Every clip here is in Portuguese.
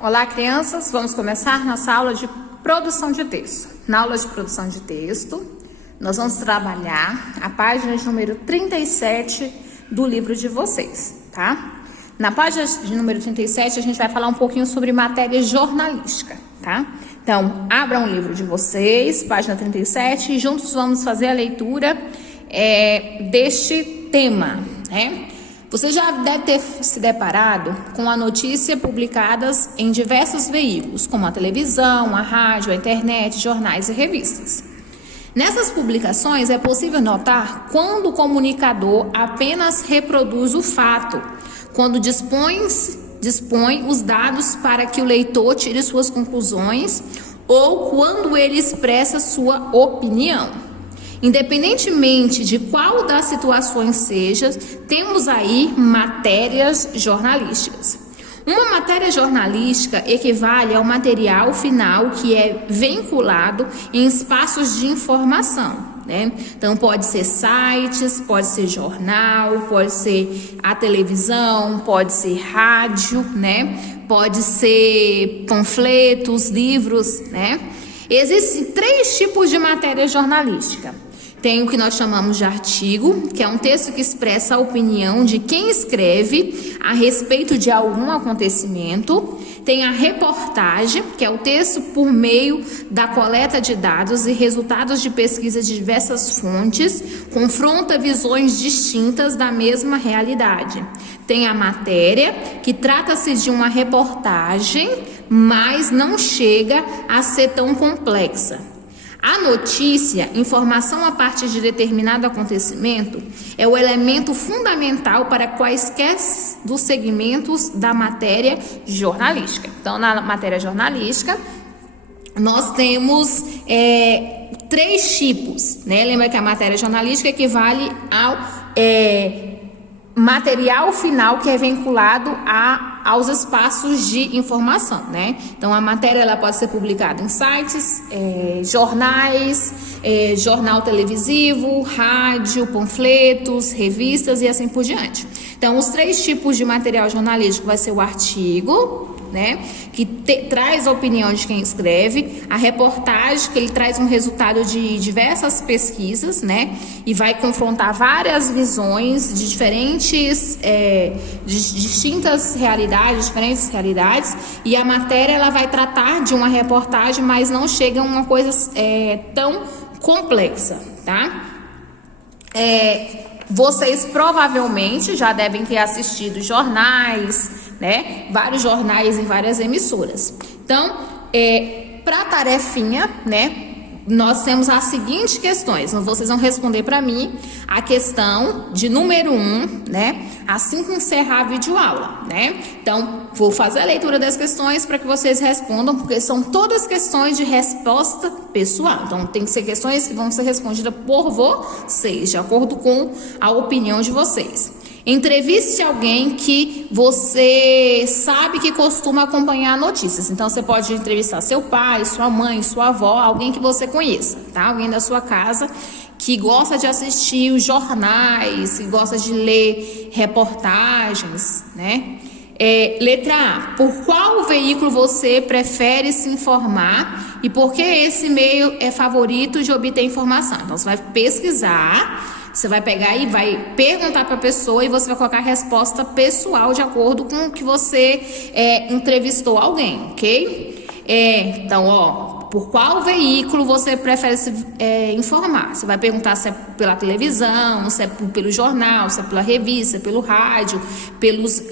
Olá, crianças! Vamos começar nossa aula de produção de texto. Na aula de produção de texto, nós vamos trabalhar a página de número 37 do livro de vocês, tá? Na página de número 37, a gente vai falar um pouquinho sobre matéria jornalística, tá? Então, abram o livro de vocês, página 37, e juntos vamos fazer a leitura deste tema, né? Você já deve ter se deparado com a notícia publicadas em diversos veículos, como a televisão, a rádio, a internet, jornais e revistas. Nessas publicações é possível notar quando o comunicador apenas reproduz o fato, quando dispõe os dados para que o leitor tire suas conclusões ou quando ele expressa sua opinião. Independentemente de qual das situações seja, temos aí matérias jornalísticas. Uma matéria jornalística equivale ao material final que é vinculado em espaços de informação, né? Então pode ser sites, pode ser jornal, pode ser a televisão, pode ser rádio, né? Pode ser panfletos, livros, né? Existem 3 tipos de matéria jornalística. Tem o que nós chamamos de artigo, que é um texto que expressa a opinião de quem escreve a respeito de algum acontecimento. Tem a reportagem, que é o texto por meio da coleta de dados e resultados de pesquisa de diversas fontes, confronta visões distintas da mesma realidade. Tem a matéria, que trata-se de uma reportagem, mas não chega a ser tão complexa. A notícia, informação a partir de determinado acontecimento, é o elemento fundamental para quaisquer dos segmentos da matéria jornalística. Então, na matéria jornalística, nós temos 3 tipos, né? Lembra que a matéria jornalística equivale ao material final que é vinculado aos espaços de informação, né? Então, a matéria ela pode ser publicada em sites, jornais, jornal televisivo, rádio, panfletos, revistas e assim por diante. Então, os 3 tipos de material jornalístico vai ser o artigo, né, que traz a opinião de quem escreve, a reportagem, que ele traz um resultado de diversas pesquisas, né, e vai confrontar várias visões de diferentes, de distintas realidades, diferentes realidades, e a matéria ela vai tratar de uma reportagem, mas não chega a uma coisa tão complexa, tá? Vocês provavelmente já devem ter assistido jornais, né? Vários jornais em várias emissoras. Então, para a tarefinha, né? Nós temos as seguintes questões. Vocês vão responder para mim a questão de número 1, né? Assim que encerrar a videoaula, né? Então, vou fazer a leitura das questões para que vocês respondam, porque são todas questões de resposta pessoal. Então, tem que ser questões que vão ser respondidas por vocês, de acordo com a opinião de vocês. Entreviste alguém que você sabe que costuma acompanhar notícias. Então, você pode entrevistar seu pai, sua mãe, sua avó, alguém que você conheça, tá? Alguém da sua casa que gosta de assistir os jornais, que gosta de ler reportagens, né? Letra A. Por qual veículo você prefere se informar e por que esse meio é favorito de obter informação? Então, você vai pesquisar. Você vai pegar e vai perguntar para a pessoa e você vai colocar a resposta pessoal de acordo com o que você entrevistou alguém, ok? Então, por qual veículo você prefere se informar? Você vai perguntar se é pela televisão, se é pelo jornal, se é pela revista, pelo rádio, pelos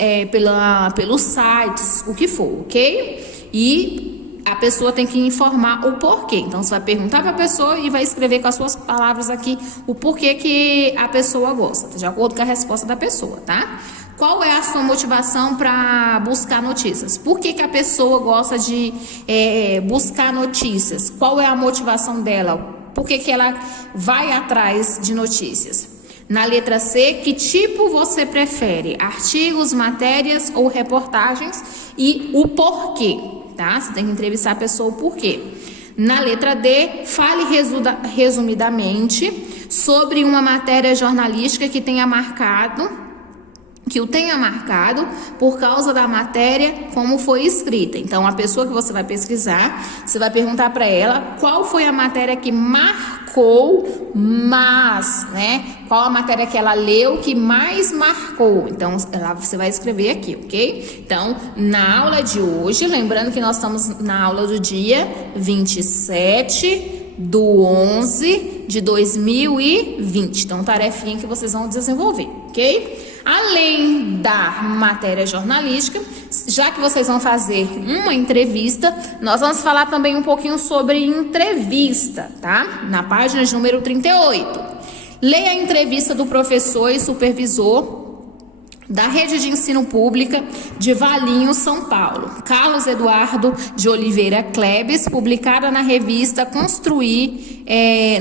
sites, o que for, ok? E a pessoa tem que informar o porquê. Então, você vai perguntar para a pessoa e vai escrever com as suas palavras aqui o porquê que a pessoa gosta, de acordo com a resposta da pessoa, tá? Qual é a sua motivação para buscar notícias? Por que a pessoa gosta de buscar notícias? Qual é a motivação dela? Por que ela vai atrás de notícias? Na letra C, que tipo você prefere? Artigos, matérias ou reportagens? E o porquê? Tá? Você tem que entrevistar a pessoa o porquê. Na letra D, fale resumidamente sobre uma matéria jornalística que tenha marcado que o tenha marcado por causa da matéria como foi escrita. Então, a pessoa que você vai pesquisar, você vai perguntar para ela qual foi a matéria que marcou mais, né? Qual a matéria que ela leu que mais marcou. Então, você vai escrever aqui, ok? Então, na aula de hoje, lembrando que nós estamos na aula do dia 27/11/2020. Então, tarefinha que vocês vão desenvolver, ok? Além da matéria jornalística, já que vocês vão fazer uma entrevista, nós vamos falar também um pouquinho sobre entrevista, tá? Na página de número 38. Leia a entrevista do professor e supervisor da Rede de Ensino Pública de Valinhos, São Paulo, Carlos Eduardo de Oliveira Klebs, publicada na revista Construir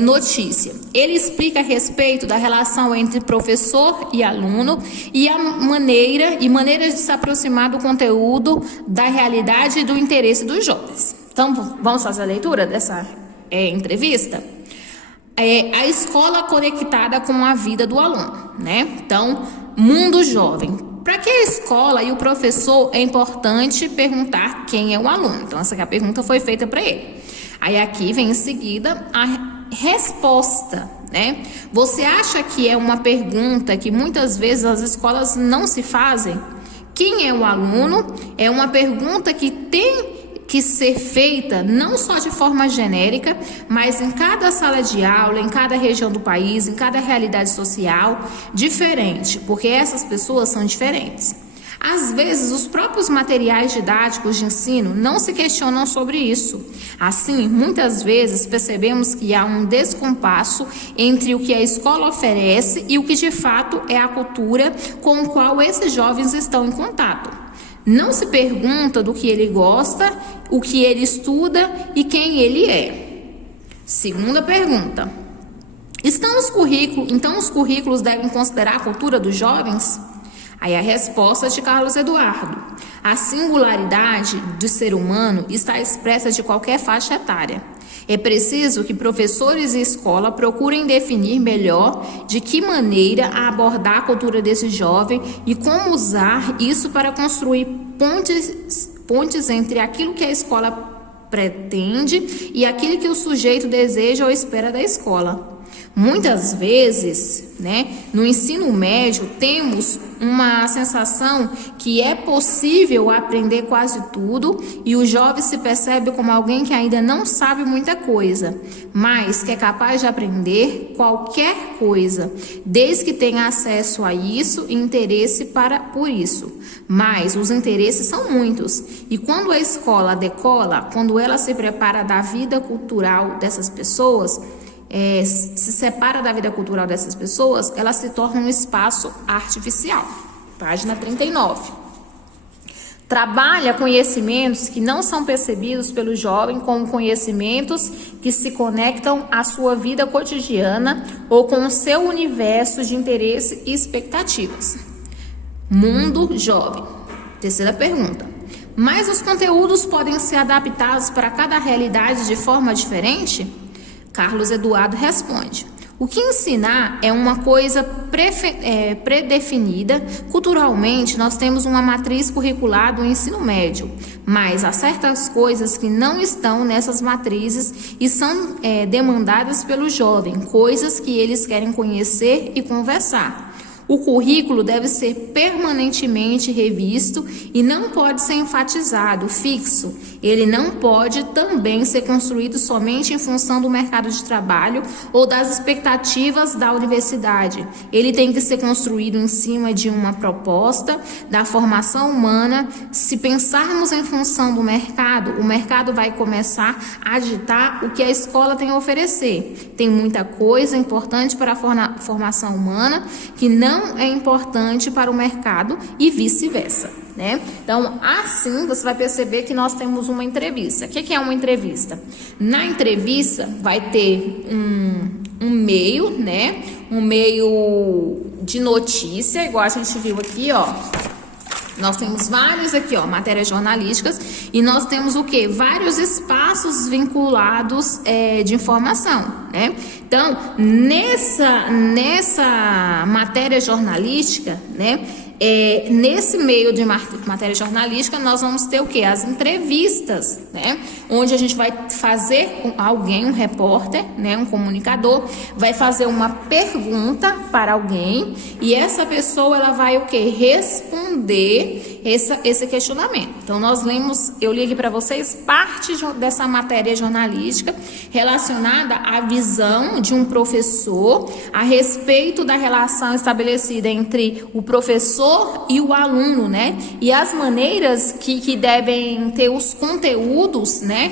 Notícia. Ele explica a respeito da relação entre professor e aluno e a maneira de se aproximar do conteúdo, da realidade e do interesse dos jovens. Então, vamos fazer a leitura dessa entrevista? A escola conectada com a vida do aluno, né? Então, mundo jovem. Para que a escola e o professor é importante perguntar quem é o aluno? Então, essa pergunta foi feita para ele. Aí aqui vem em seguida a resposta, né? Você acha que é uma pergunta que muitas vezes as escolas não se fazem? Quem é o aluno? É uma pergunta que tem que ser feita não só de forma genérica, mas em cada sala de aula, em cada região do país, em cada realidade social diferente, porque essas pessoas são diferentes. Às vezes, os próprios materiais didáticos de ensino não se questionam sobre isso. Assim, muitas vezes percebemos que há um descompasso entre o que a escola oferece e o que de fato é a cultura com a qual esses jovens estão em contato. Não se pergunta do que ele gosta, o que ele estuda e quem ele é. Segunda pergunta. Então os currículos devem considerar a cultura dos jovens? Aí a resposta de Carlos Eduardo. A singularidade do ser humano está expressa de qualquer faixa etária. É preciso que professores e escola procurem definir melhor de que maneira abordar a cultura desse jovem e como usar isso para construir pontes entre aquilo que a escola pretende e aquilo que o sujeito deseja ou espera da escola. Muitas vezes, né, no ensino médio, temos uma sensação que é possível aprender quase tudo e o jovem se percebe como alguém que ainda não sabe muita coisa, mas que é capaz de aprender qualquer coisa, desde que tenha acesso a isso e interesse por isso. Mas os interesses são muitos e quando a escola decola, quando ela se prepara da vida cultural dessas pessoas, se separa da vida cultural dessas pessoas, ela se torna um espaço artificial. Página 39. Trabalha conhecimentos que não são percebidos pelo jovem como conhecimentos que se conectam à sua vida cotidiana ou com o seu universo de interesse e expectativas. Mundo jovem. Terceira pergunta. Mas os conteúdos podem ser adaptados para cada realidade de forma diferente? Carlos Eduardo responde. O que ensinar é uma coisa predefinida. Culturalmente, nós temos uma matriz curricular do ensino médio, mas há certas coisas que não estão nessas matrizes e são demandadas pelo jovem, coisas que eles querem conhecer e conversar. O currículo deve ser permanentemente revisto e não pode ser enfatizado, fixo. Ele não pode também ser construído somente em função do mercado de trabalho ou das expectativas da universidade. Ele tem que ser construído em cima de uma proposta da formação humana. Se pensarmos em função do mercado, o mercado vai começar a ditar o que a escola tem a oferecer. Tem muita coisa importante para a formação humana que não é importante para o mercado e vice-versa, né? Então, assim você vai perceber que nós temos uma entrevista. O que é uma entrevista? Na entrevista vai ter um meio, né? Um meio de notícia, igual a gente viu aqui, ó. Nós temos vários aqui, ó, matérias jornalísticas, e nós temos o quê? Vários espaços vinculados de informação, né? Então, nessa matéria jornalística, né? Nesse meio de matéria jornalística, nós vamos ter o quê? As entrevistas, né? Onde a gente vai fazer alguém, um repórter, né? Um comunicador, vai fazer uma pergunta para alguém e essa pessoa, ela vai o quê? Responder esse questionamento. Então, eu li aqui para vocês parte dessa matéria jornalística relacionada à visão de um professor a respeito da relação estabelecida entre o professor e o aluno, né? E as maneiras que devem ter os conteúdos, né?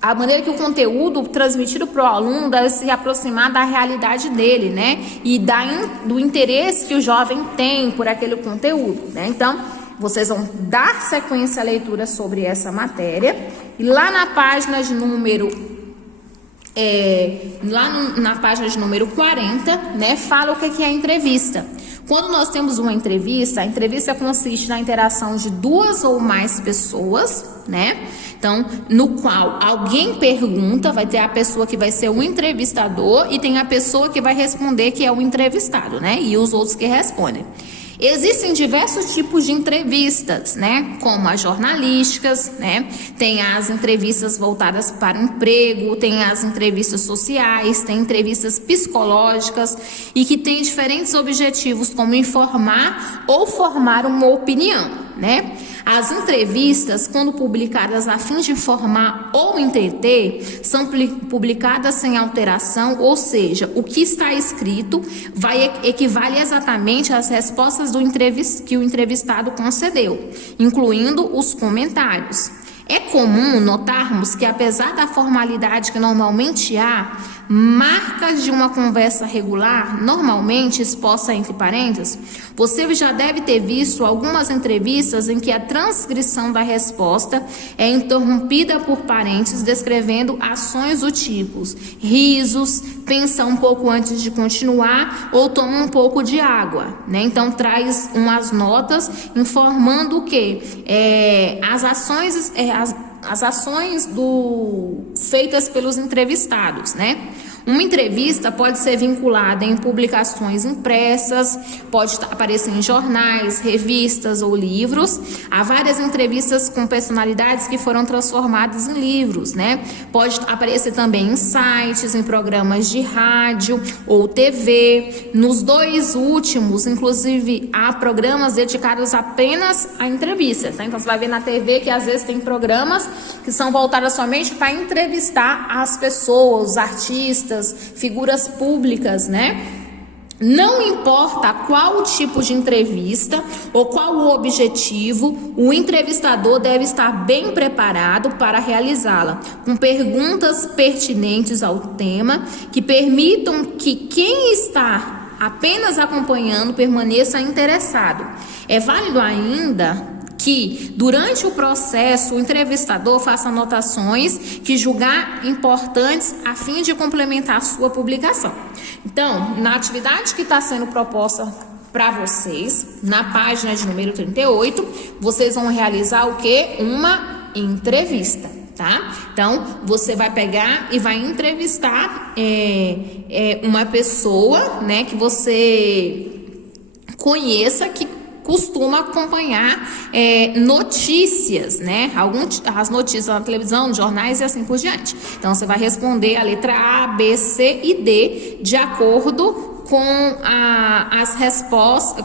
A maneira que o conteúdo transmitido para o aluno deve se aproximar da realidade dele, né? E do interesse que o jovem tem por aquele conteúdo, né? Então, vocês vão dar sequência à leitura sobre essa matéria. E lá na página de número 40, né? Fala o que é a entrevista. Quando nós temos uma entrevista, a entrevista consiste na interação de duas ou mais pessoas, né? Então, no qual alguém pergunta, vai ter a pessoa que vai ser o entrevistador e tem a pessoa que vai responder, que é o entrevistado, né? E os outros que respondem. Existem diversos tipos de entrevistas, né? Como as jornalísticas, né? Tem as entrevistas voltadas para o emprego, tem as entrevistas sociais, tem entrevistas psicológicas e que tem diferentes objetivos, como informar ou formar uma opinião, né? As entrevistas, quando publicadas a fim de informar ou entreter, são publicadas sem alteração, ou seja, o que está escrito equivale exatamente às respostas que o entrevistado concedeu, incluindo os comentários. É comum notarmos que, apesar da formalidade que normalmente há, marcas de uma conversa regular, normalmente exposta entre parênteses, você já deve ter visto algumas entrevistas em que a transcrição da resposta é interrompida por parênteses descrevendo ações do tipo risos, pensa um pouco antes de continuar ou toma um pouco de água, né? Então traz umas notas informando que as ações feitas pelos entrevistados, né? Uma entrevista pode ser vinculada em publicações impressas, pode aparecer em jornais, revistas ou livros. Há várias entrevistas com personalidades que foram transformadas em livros, né? Pode aparecer também em sites, em programas de rádio ou TV. Nos dois últimos, inclusive, há programas dedicados apenas a entrevistas, tá? Então, você vai ver na TV que às vezes tem programas que são voltados somente para entrevistar as pessoas, os artistas, figuras públicas, né? Não importa qual tipo de entrevista ou qual o objetivo, o entrevistador deve estar bem preparado para realizá-la, com perguntas pertinentes ao tema que permitam que quem está apenas acompanhando permaneça interessado. É válido ainda que, durante o processo, o entrevistador faça anotações que julgar importantes a fim de complementar a sua publicação. Então, na atividade que está sendo proposta para vocês, na página de número 38, vocês vão realizar o quê? Uma entrevista, tá? Então, você vai pegar e vai entrevistar uma pessoa, né, que você conheça, que costuma acompanhar notícias, né? As notícias na televisão, nos jornais e assim por diante. Então, você vai responder a letra A, B, C e D de acordo com as respostas,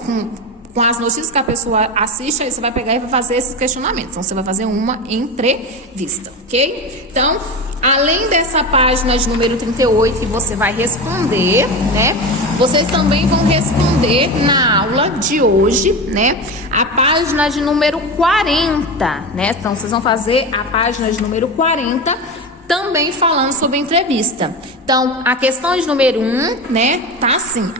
com as notícias que a pessoa assiste. Aí você vai pegar e vai fazer esses questionamentos. Então, você vai fazer uma entrevista, ok? Então, além dessa página de número 38 que você vai responder, né? Vocês também vão responder na aula de hoje, né? A página de número 40, né? Então, vocês vão fazer a página de número 40 também falando sobre entrevista. Então, a questão de número 1, né, tá assim: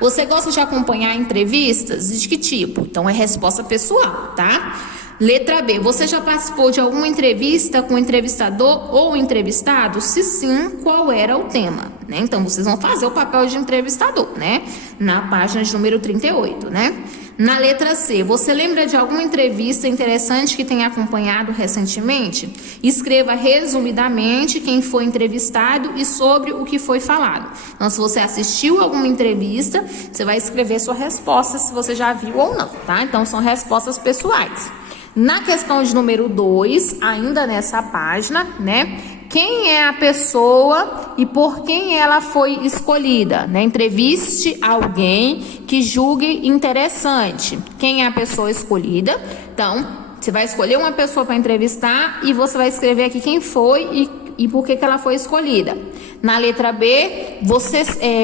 você gosta de acompanhar entrevistas? De que tipo? Então, é resposta pessoal, tá? Letra B, você já participou de alguma entrevista com o entrevistador ou entrevistado? Se sim, qual era o tema? Né? Então, vocês vão fazer o papel de entrevistador, né? Na página de número 38, né? Na letra C, você lembra de alguma entrevista interessante que tenha acompanhado recentemente? Escreva resumidamente quem foi entrevistado e sobre o que foi falado. Então, se você assistiu alguma entrevista, você vai escrever sua resposta se você já viu ou não, tá? Então, são respostas pessoais. Na questão de número 2, ainda nessa página, né? Quem é a pessoa e por quem ela foi escolhida, né? Entreviste alguém que julgue interessante. Quem é a pessoa escolhida? Então, você vai escolher uma pessoa para entrevistar e você vai escrever aqui quem foi e por que ela foi escolhida. Na letra B,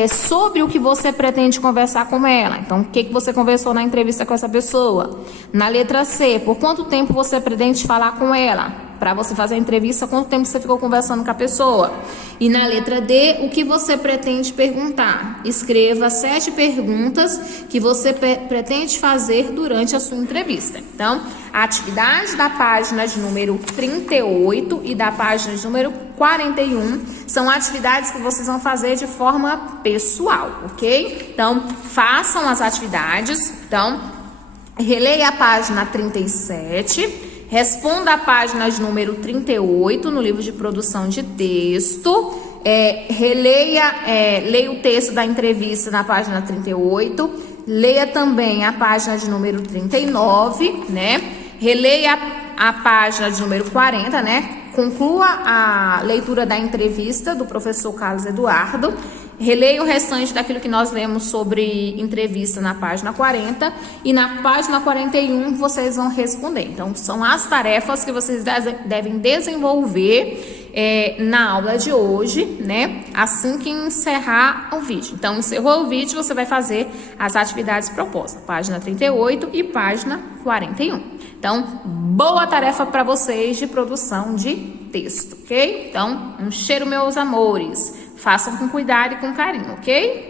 sobre o que você pretende conversar com ela. Então, o que você conversou na entrevista com essa pessoa? Na letra C, por quanto tempo você pretende falar com ela? Para você fazer a entrevista, quanto tempo você ficou conversando com a pessoa? E na letra D, o que você pretende perguntar? Escreva 7 perguntas que você pretende fazer durante a sua entrevista. Então, a atividade da página de número 38 e da página de número 41 são atividades que vocês vão fazer de forma pessoal, ok? Então, façam as atividades. Então, releia a página 37. Responda a página de número 38 no livro de produção de texto. Leia o texto da entrevista na página 38. Leia também a página de número 39, né? Releia a página de número 40, né? Conclua a leitura da entrevista do professor Carlos Eduardo. Releia o restante daquilo que nós lemos sobre entrevista na página 40 e na página 41 vocês vão responder. Então, são as tarefas que vocês devem desenvolver na aula de hoje, né? Assim que encerrar o vídeo. Então, encerrou o vídeo, você vai fazer as atividades propostas, página 38 e página 41. Então, boa tarefa para vocês de produção de texto, ok? Então, um cheiro, meus amores. Façam com cuidado e com carinho, ok?